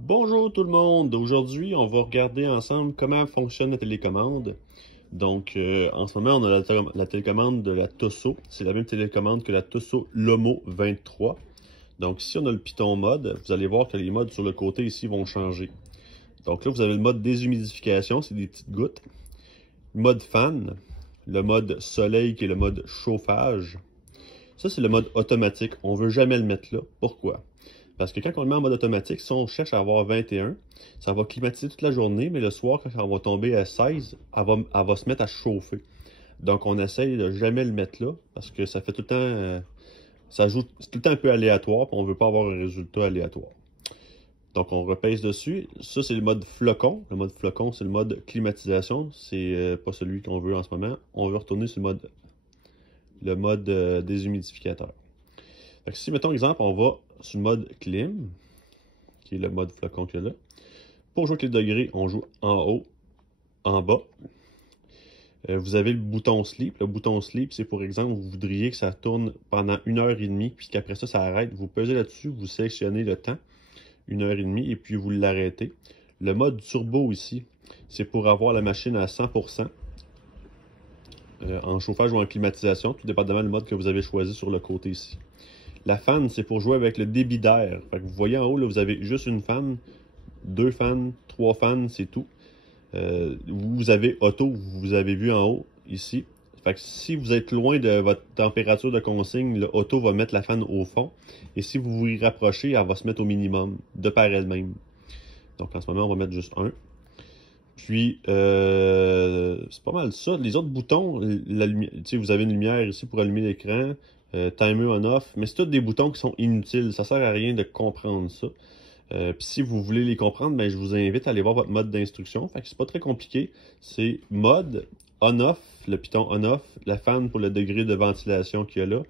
Bonjour tout le monde, aujourd'hui on va regarder ensemble comment fonctionne la télécommande. Donc en ce moment on a la télécommande de la Tosso, c'est la même télécommande que la Tosso Lomo 23. Donc si on a le Python mode, vous allez voir que les modes sur le côté ici vont changer. Donc là vous avez le mode déshumidification, c'est des petites gouttes. Le mode fan, le mode soleil qui est le mode chauffage. Ça c'est le mode automatique, on veut jamais le mettre là. Pourquoi? Parce que quand on le met en mode automatique, si on cherche à avoir 21, ça va climatiser toute la journée, mais le soir, quand on va tomber à 16, elle va se mettre à chauffer. Donc on essaye de jamais le mettre là, parce que ça fait tout le temps, ça joue tout le temps un peu aléatoire, puis on veut pas avoir un résultat aléatoire. Donc on repèse dessus. Ça c'est le mode flocon. Le mode flocon, c'est le mode climatisation. C'est pas celui qu'on veut en ce moment. On veut retourner sur le mode déshumidificateur. Fait que si, mettons exemple, on va sur le mode clim, qui est le mode flocon qu'il y a là. Pour jouer avec les degrés, on joue en haut, en bas. Vous avez le bouton sleep. Le bouton sleep, c'est pour exemple, vous voudriez que ça tourne pendant 1h30, puis qu'après ça, ça arrête. Vous pesez là-dessus, vous sélectionnez le temps, 1h30, et puis vous l'arrêtez. Le mode turbo ici, c'est pour avoir la machine à 100%, en chauffage ou en climatisation, tout dépendamment du mode que vous avez choisi sur le côté ici. La fan, c'est pour jouer avec le débit d'air. Vous voyez en haut, là, vous avez juste une fan, 2 fans, 3 fans, c'est tout. Vous avez auto, vous avez vu en haut, ici. Fait que si vous êtes loin de votre température de consigne, le auto va mettre la fan au fond. Et si vous vous y rapprochez, elle va se mettre au minimum, de par elle-même. Donc en ce moment, on va mettre juste 1. Puis, c'est pas mal ça. Les autres boutons, vous avez une lumière ici pour allumer l'écran, timer on-off, mais c'est tous des boutons qui sont inutiles. Ça sert à rien de comprendre ça. Puis si vous voulez les comprendre, ben, je vous invite à aller voir votre mode d'instruction. Fait que c'est pas très compliqué. C'est mode, on-off, le piton on-off, la fan pour le degré de ventilation qu'il y a là.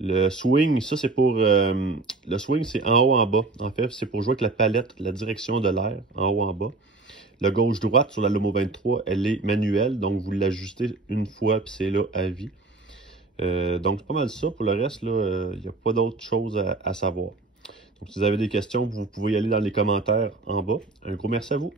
Le swing, ça c'est pour... le swing, c'est en haut, en bas. En fait, c'est pour jouer avec la palette, la direction de l'air, en haut, en bas. Le gauche-droite sur la Lomo 23, elle est manuelle, donc vous l'ajustez une fois, puis c'est là à vie. Donc c'est pas mal ça. Pour le reste, il n'y a pas d'autre chose à savoir. Donc si vous avez des questions, vous pouvez y aller dans les commentaires en bas. Un gros merci à vous.